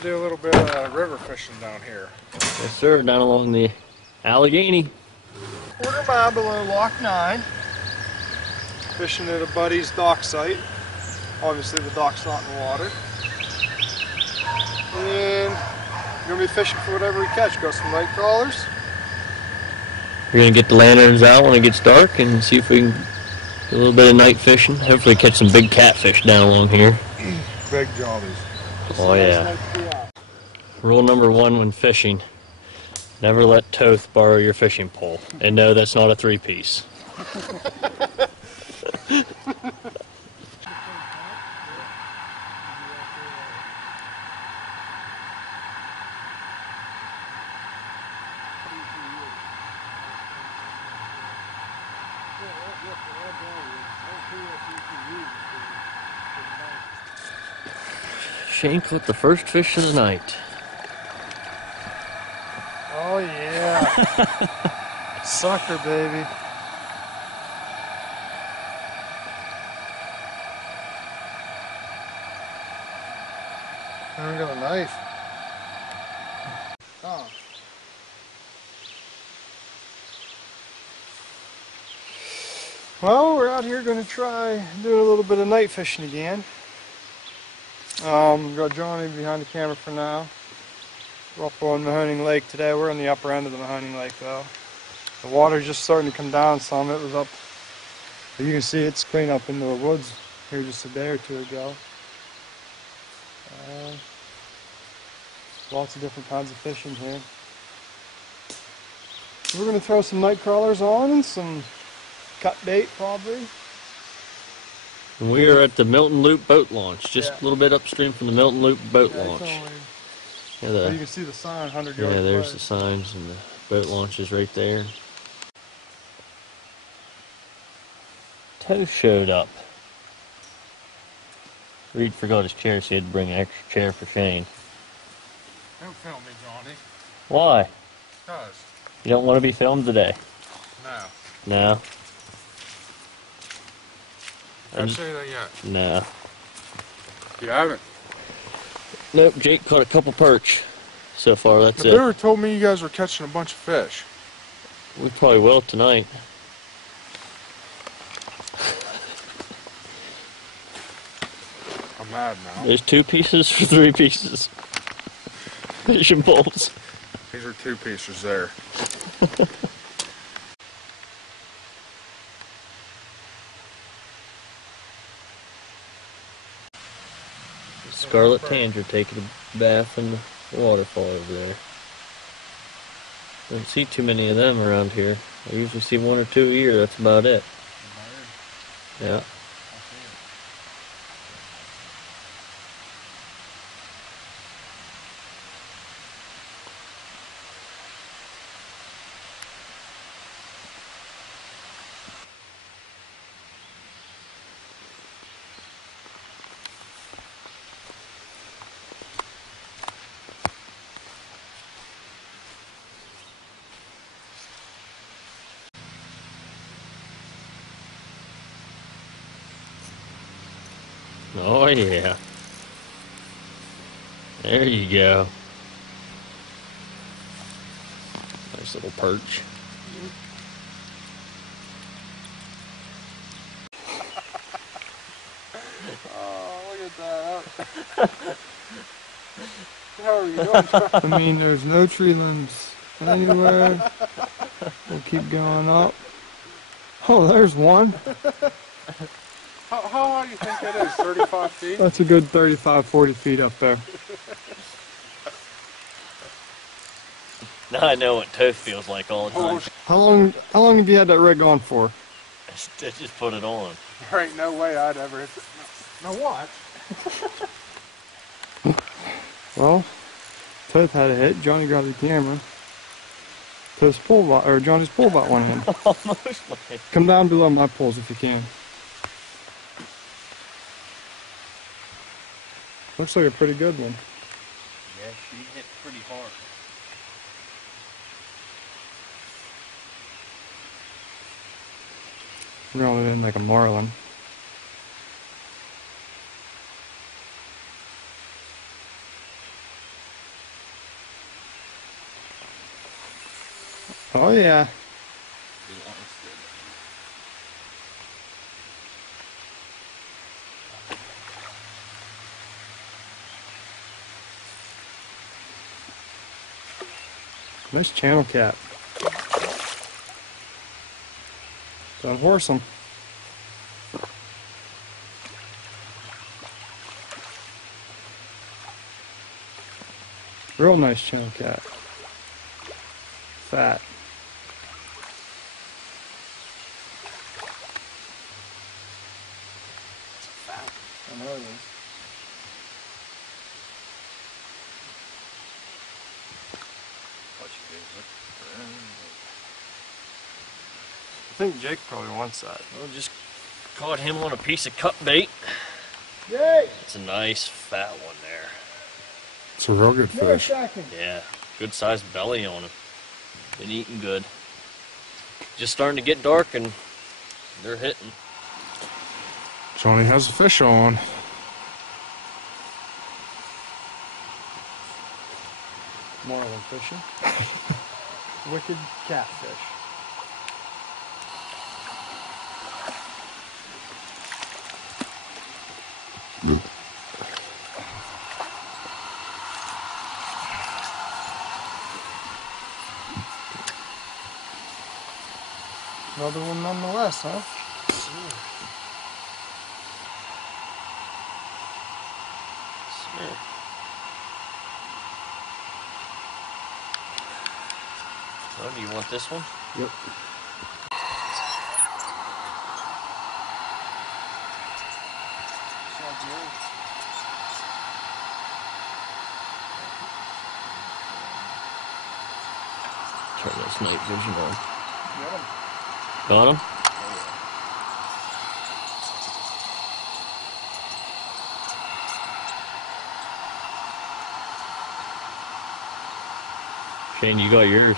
to do a little bit of river fishing down here. Yes, sir, down along the Allegheny. Quarter mile below Lock 9. Fishing at a buddy's dock site. Obviously the dock's not in the water. And we're going to be fishing for whatever we catch. Got some night crawlers. We're going to get the lanterns out when it gets dark and see if we can do a little bit of night fishing. Hopefully catch some big catfish down along here. Big jollies. Oh yeah. Rule number 1 when fishing, never let Toth borrow your fishing pole. And no, that's not a 3-piece. Shane caught the first fish of the night. Oh yeah. Sucker, baby. I got a knife. Oh. Well, we're out here going to try doing a little bit of night fishing again. Got Johnny behind the camera for now. We're up on Mahoning Lake today. We're on the upper end of the Mahoning Lake though. The water's just starting to come down some. It was up, you can see it's clean up into the woods here just a day or two ago. Lots of different kinds of fishing here. We're going to throw some night crawlers on and some cut bait probably. And we are at the Milton Loop boat launch, just a little bit upstream from the Milton Loop boat launch. You can see the sign 100 yards away. There's away. the signs and the boat launch is right there. Toth showed up. Reed forgot his chair, so he had to bring an extra chair for Shane. Don't film me, Johnny. Why? Because. You don't want to be filmed today? No. No? Did I say that yet? No. You haven't? Nope, Jake caught a couple perch so far, that's the it. The brewer told me you guys were catching a bunch of fish. We probably will tonight. I'm mad now. There's 2 pieces for 3 pieces. Fishing poles. These are 2 pieces there. Scarlet Tanger taking a bath in the waterfall over there. Don't see too many of them around here. I usually see 1 or 2 a year, that's about it. Yeah. Oh yeah. There you go. Nice little perch. Oh, look at that. How are you doing? I mean, there's no tree limbs anywhere. We'll keep going up. Oh, there's one. How high do you think that is? 35 feet? That's a good 35, 40 feet up there. Now I know what Toth feels like all the time. How long have you had that rig on for? I just put it on. There ain't no way I'd ever hit it. Now watch. Well, Toth had a hit. Johnny grabbed the camera. Toth's pull bot, or Johnny's pull bot went in. Almost like. Come down below my poles if you can. Looks like a pretty good one. Yeah, she hit pretty hard. Reeled it in like a marlin. Oh yeah. Nice channel cat. Don't horse them. Real nice channel cat. Fat. I know it is. I think Jake probably wants that. Well, just caught him on a piece of cut bait. Yay! It's a nice fat one there. It's a real good fish. Yeah, good sized belly on him. Been eating good. Just starting to get dark and they're hitting. Johnny has a fish on. More than fishing. Wicked catfish. Another one nonetheless, huh? So, do you want this one? Yep. Turn this night vision on. Got him. Got him? Shane, you got yours.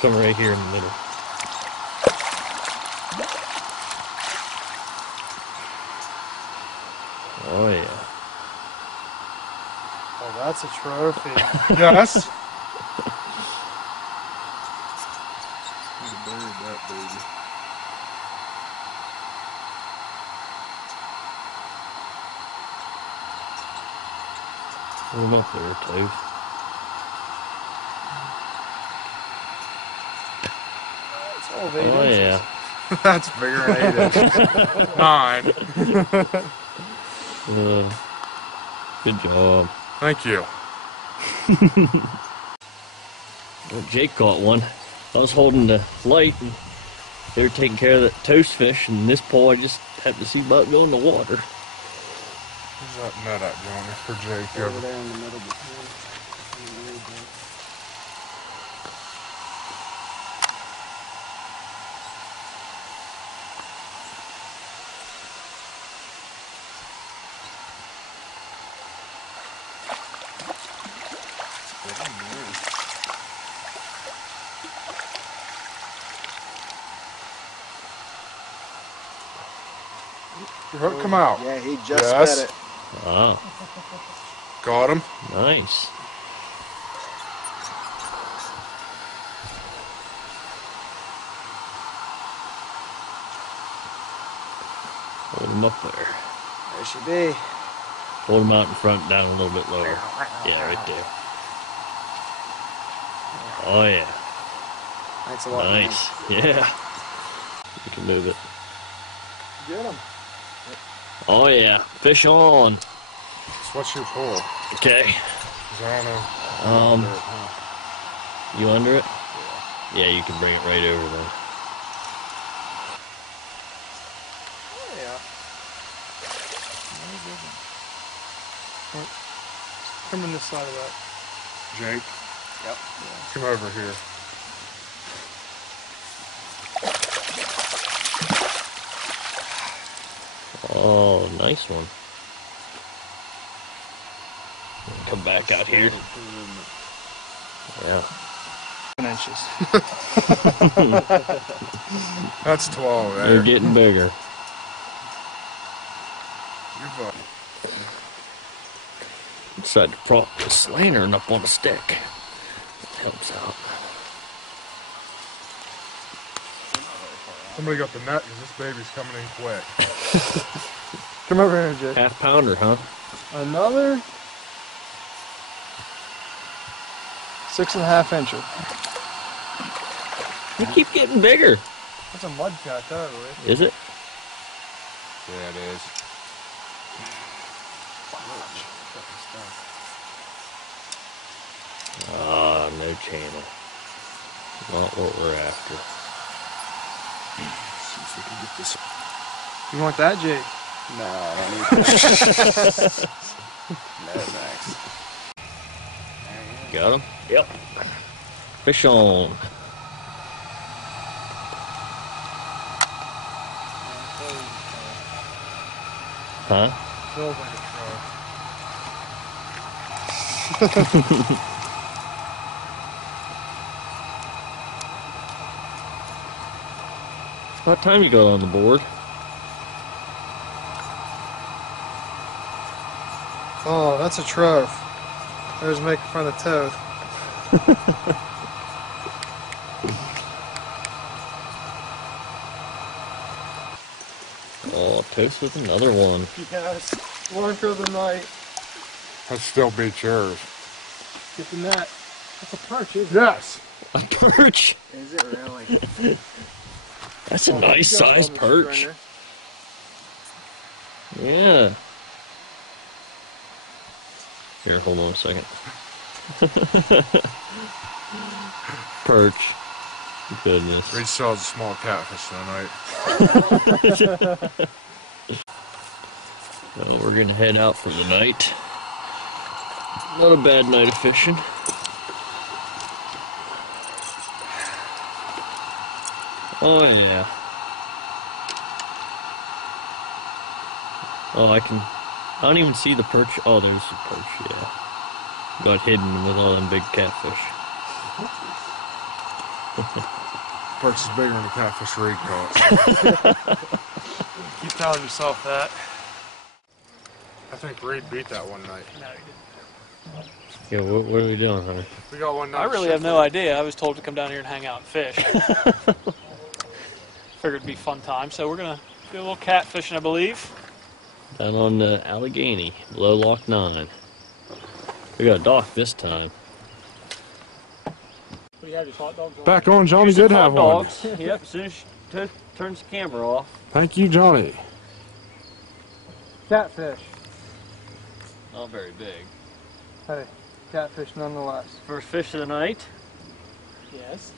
Come right here in the middle. Oh yeah. Oh, that's a trophy. Yes. You'd have buried that baby. Pull him up there, Toad. It's all of 8 Oh inches. yeah. That's bigger than 8 inches. 9. Good job. Thank you. Well, Jake caught one. I was holding the light and they were taking care of the toast fish, and this pole I just happened to see about go in the water. Where's that net at, Johnny, for Jake? Over there in the middle. Your hook come out. Yeah, he just Yes. fed it. Ah, Got him. nice. Hold him up there. There she be. Hold him out in front, down a little bit lower. Yeah, right there. Oh yeah. Thanks a lot, man. Nice. Yeah. You can move it. Get him. Oh yeah. Fish on. So what's your pull? Okay. 'Cause I don't know. You under it? Yeah, you can bring it right over there. Yeah. Come in this side of that. Jake. Yep. Come over here. Oh, nice one. Come back out here. Yeah. 7 inches. That's 12 there. You're getting bigger. You're fine. Decided to prop this lantern up on a stick. helps out. Somebody got the net because this baby's coming in quick. Come over here, Jay. Half pounder, huh? Another 6.5 incher. You keep getting bigger. That's a mud cat, totally. Is it? Yeah, it is. Ah, no channel. Not what we're after. See if we can get this. You want that, Jake? No, I don't need that. No, thanks. Got him? Yep. Fish on. Huh? Feels like a shark. What time you got on the board? Oh, that's a trough. I was making fun of Toth. Oh, Toast with another one. Yes, one for the night. That still beats yours. Get the net. That's a perch, isn't it? Yes. A perch? Is it really? That's a nice sized perch. Yeah. Here, hold on a second. Perch. Goodness. We saw the small catfish tonight. Well, we're gonna head out for the night. Not a bad night of fishing. Oh yeah. Oh, I don't even see the perch. Oh, there's the perch, yeah. Got hidden with all them big catfish. Perch is bigger than the catfish Reed caught. Keep telling yourself that. I think Reed beat that one night. No, he didn't. Yeah, what are we doing, Hunter? We got one night. I really have no idea. I was told to come down here and hang out and fish. Figured it'd be a fun time, so we're gonna do a little catfishing, I believe. Down on the Allegheny, below Lock 9. We got a dock this time. What do you have, just hot dogs on? Back on, Johnny did have one. Yep, as soon as she turns the camera off. Thank you, Johnny. Catfish. Not very big. Hey, catfish nonetheless. First fish of the night. Yes.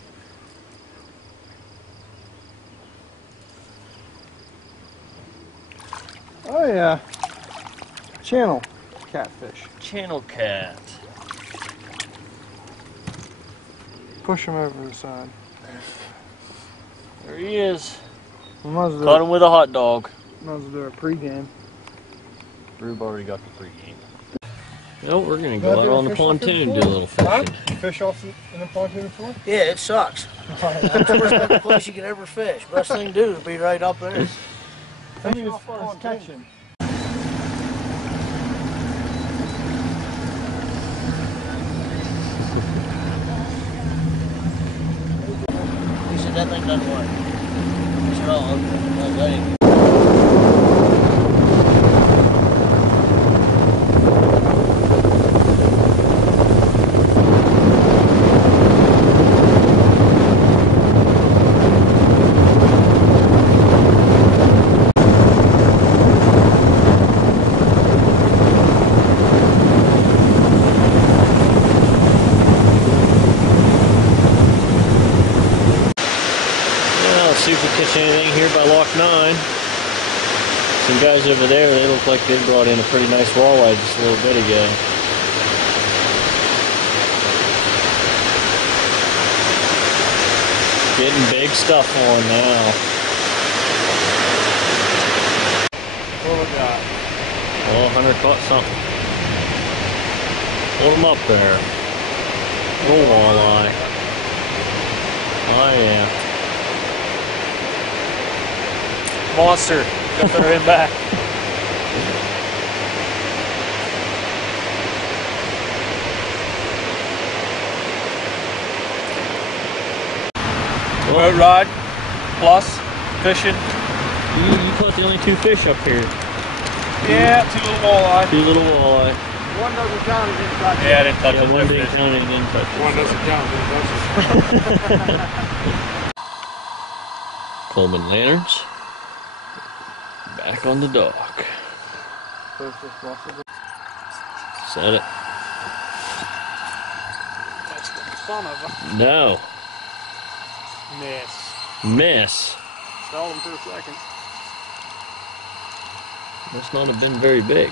Oh yeah. Channel catfish. Channel cat. Push him over the side. There he is. We might as Caught well him with a hot dog. do a pregame. Rube already got the pregame. No, we're gonna go out on the pontoon and do a little fishing. Fish off in the pontoon before? Yeah, it sucks. That's the worst fucking place you could ever fish. Best thing to do is be right up there. Fish off on catching. He said that thing doesn't work. I said, oh, okay. Well, that ain't. See if we catch anything here by Lock 9. Some guys over there, they look like they brought in a pretty nice walleye just a little bit ago. Getting big stuff on now. What we got? Well, Hunter caught something. Hold him up there. Little walleye. Oh yeah. Monster. Go throw him back. Boat ride, plus fishing. You caught the only 2 fish up here. Yeah, 2 little walleye. 2 little walleye. One doesn't count, he didn't touch it. Yeah, I didn't touch Yeah, it. one didn't count, he didn't touch it. One doesn't count, then does it? Coleman lanterns. Back on the dock. Set it. That's the son of a No. miss. Miss. Stalled him for a second. Must not have been very big.